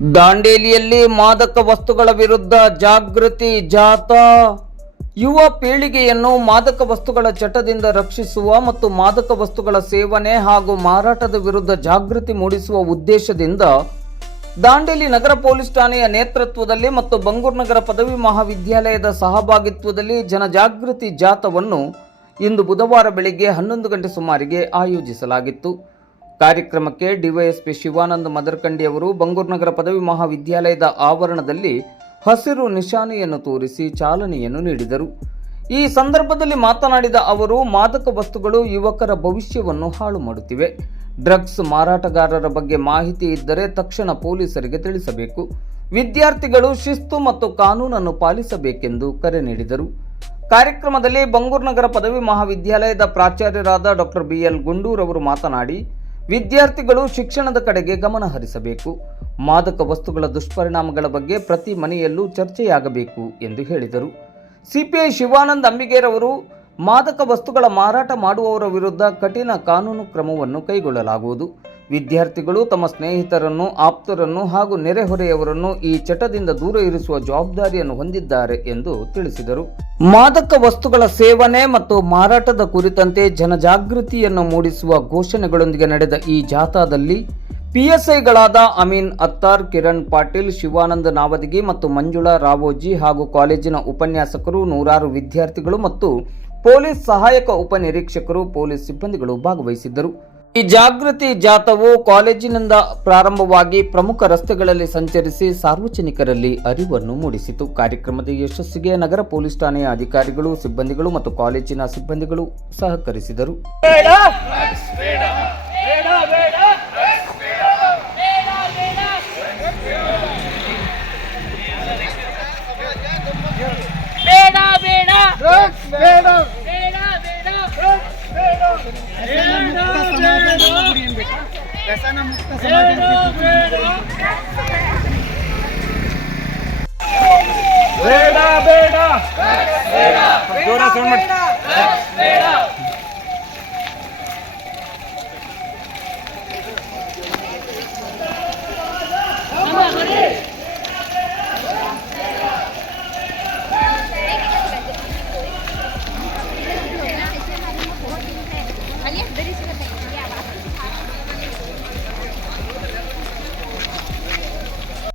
ದಾಂಡೇಲಿಯಲ್ಲಿ ಮಾದಕ ವಸ್ತುಗಳ ವಿರುದ್ಧ ಜಾಗೃತಿ ಜಾಥಾ. ಯುವ ಪೀಳಿಗೆಯನ್ನು ಮಾದಕ ವಸ್ತುಗಳ ಚಟದಿಂದ ರಕ್ಷಿಸುವ ಮತ್ತು ಮಾದಕ ವಸ್ತುಗಳ ಸೇವನೆ ಹಾಗೂ ಮಾರಾಟದ ವಿರುದ್ಧ ಜಾಗೃತಿ ಮೂಡಿಸುವ ಉದ್ದೇಶದಿಂದ ದಾಂಡೇಲಿ ನಗರ ಪೊಲೀಸ್ ಠಾಣೆಯ ನೇತೃತ್ವದಲ್ಲಿ ಮತ್ತು ಬಂಗೂರು ನಗರ ಪದವಿ ಮಹಾವಿದ್ಯಾಲಯದ ಸಹಭಾಗಿತ್ವದಲ್ಲಿ ಜನಜಾಗೃತಿ ಜಾಥಾವನ್ನು ಇಂದು ಬುಧವಾರ ಬೆಳಗ್ಗೆ 11 ಗಂಟೆ ಸುಮಾರಿಗೆ ಆಯೋಜಿಸಲಾಗಿತ್ತು. ಕಾರ್ಯಕ್ರಮಕ್ಕೆ ಡಿವೈಎಸ್ಪಿ ಶಿವಾನಂದ ಮದರಕಂಡಿ ಅವರು ಬಂಗೂರು ನಗರ ಪದವಿ ಮಹಾವಿದ್ಯಾಲಯದ ಆವರಣದಲ್ಲಿ ಹಸಿರು ನಿಶಾನೆಯನ್ನು ತೋರಿಸಿ ಚಾಲನೆಯನ್ನು ನೀಡಿದರು. ಈ ಸಂದರ್ಭದಲ್ಲಿ ಮಾತನಾಡಿದ ಅವರು, ಮಾದಕ ವಸ್ತುಗಳು ಯುವಕರ ಭವಿಷ್ಯವನ್ನು ಹಾಳು ಮಾಡುತ್ತಿವೆ. ಡ್ರಗ್ಸ್ ಮಾರಾಟಗಾರರ ಬಗ್ಗೆ ಮಾಹಿತಿ ಇದ್ದರೆ ತಕ್ಷಣ ಪೊಲೀಸರಿಗೆ ತಿಳಿಸಬೇಕು. ವಿದ್ಯಾರ್ಥಿಗಳು ಶಿಸ್ತು ಮತ್ತು ಕಾನೂನನ್ನು ಪಾಲಿಸಬೇಕೆಂದು ಕರೆ ನೀಡಿದರು. ಕಾರ್ಯಕ್ರಮದಲ್ಲಿ ಬಂಗೂರು ನಗರ ಪದವಿ ಮಹಾವಿದ್ಯಾಲಯದ ಪ್ರಾಚಾರ್ಯರಾದ ಡಾಕ್ಟರ್ ಬಿಎಲ್ ಗುಂಡೂರ್ ಅವರು ಮಾತನಾಡಿ, ವಿದ್ಯಾರ್ಥಿಗಳು ಶಿಕ್ಷಣದ ಕಡೆಗೆ ಗಮನ ಹರಿಸಬೇಕು. ಮಾದಕ ವಸ್ತುಗಳ ದುಷ್ಪರಿಣಾಮಗಳ ಬಗ್ಗೆ ಪ್ರತಿ ಮನೆಯಲ್ಲೂ ಚರ್ಚೆಯಾಗಬೇಕು ಎಂದು ಹೇಳಿದರು. ಸಿಪಿಐ ಶಿವಾನಂದ ಅಂಬಿಗೇರ್ ಅವರು, ಮಾದಕ ವಸ್ತುಗಳ ಮಾರಾಟ ಮಾಡುವವರ ವಿರುದ್ಧ ಕಠಿಣ ಕಾನೂನು ಕ್ರಮವನ್ನು ಕೈಗೊಳ್ಳಲಾಗುವುದು. ವಿದ್ಯಾರ್ಥಿಗಳು ತಮ್ಮ ಸ್ನೇಹಿತರನ್ನು, ಆಪ್ತರನ್ನು ಹಾಗೂ ನೆರೆಹೊರೆಯವರನ್ನು ಈ ಚಟದಿಂದ ದೂರ ಇರಿಸುವ ಜವಾಬ್ದಾರಿಯನ್ನು ಹೊಂದಿದ್ದಾರೆ ಎಂದು ತಿಳಿಸಿದರು. ಮಾದಕ ವಸ್ತುಗಳ ಸೇವನೆ ಮತ್ತು ಮಾರಾಟದ ಕುರಿತಂತೆ ಜನಜಾಗೃತಿಯನ್ನು ಮೂಡಿಸುವ ಘೋಷಣೆಗಳೊಂದಿಗೆ ನಡೆದ ಈ ಜಾಥಾದಲ್ಲಿ ಪಿಎಸ್ಐಗಳಾದ ಅಮೀನ್ ಅತ್ತಾರ್, ಕಿರಣ್ ಪಾಟೀಲ್, ಶಿವಾನಂದ ನಾವದಗಿ ಮತ್ತು ಮಂಜುಳಾ ರಾವೋಜಿ ಹಾಗೂ ಕಾಲೇಜಿನ ಉಪನ್ಯಾಸಕರು, ನೂರಾರು ವಿದ್ಯಾರ್ಥಿಗಳು ಮತ್ತು ಪೊಲೀಸ್ ಸಹಾಯಕ ಉಪನಿರೀಕ್ಷಕರು, ಪೊಲೀಸ್ ಸಿಬ್ಬಂದಿಗಳು ಭಾಗವಹಿಸಿದ್ದರು. ಈ ಜಾಗೃತಿ ಜಾಥಾವು ಕಾಲೇಜಿನಿಂದ ಪ್ರಾರಂಭವಾಗಿ ಪ್ರಮುಖ ರಸ್ತೆಗಳಲ್ಲಿ ಸಂಚರಿಸಿ ಸಾರ್ವಜನಿಕರಲ್ಲಿ ಅರಿವನ್ನು ಮೂಡಿಸಿತು. ಕಾರ್ಯಕ್ರಮದ ಯಶಸ್ಸಿಗೆ ನಗರ ಪೊಲೀಸ್ ಠಾಣೆಯ ಅಧಿಕಾರಿಗಳು, ಸಿಬ್ಬಂದಿಗಳು ಮತ್ತು ಕಾಲೇಜಿನ ಸಿಬ್ಬಂದಿಗಳು ಸಹಕರಿಸಿದರು. ಬೇಡ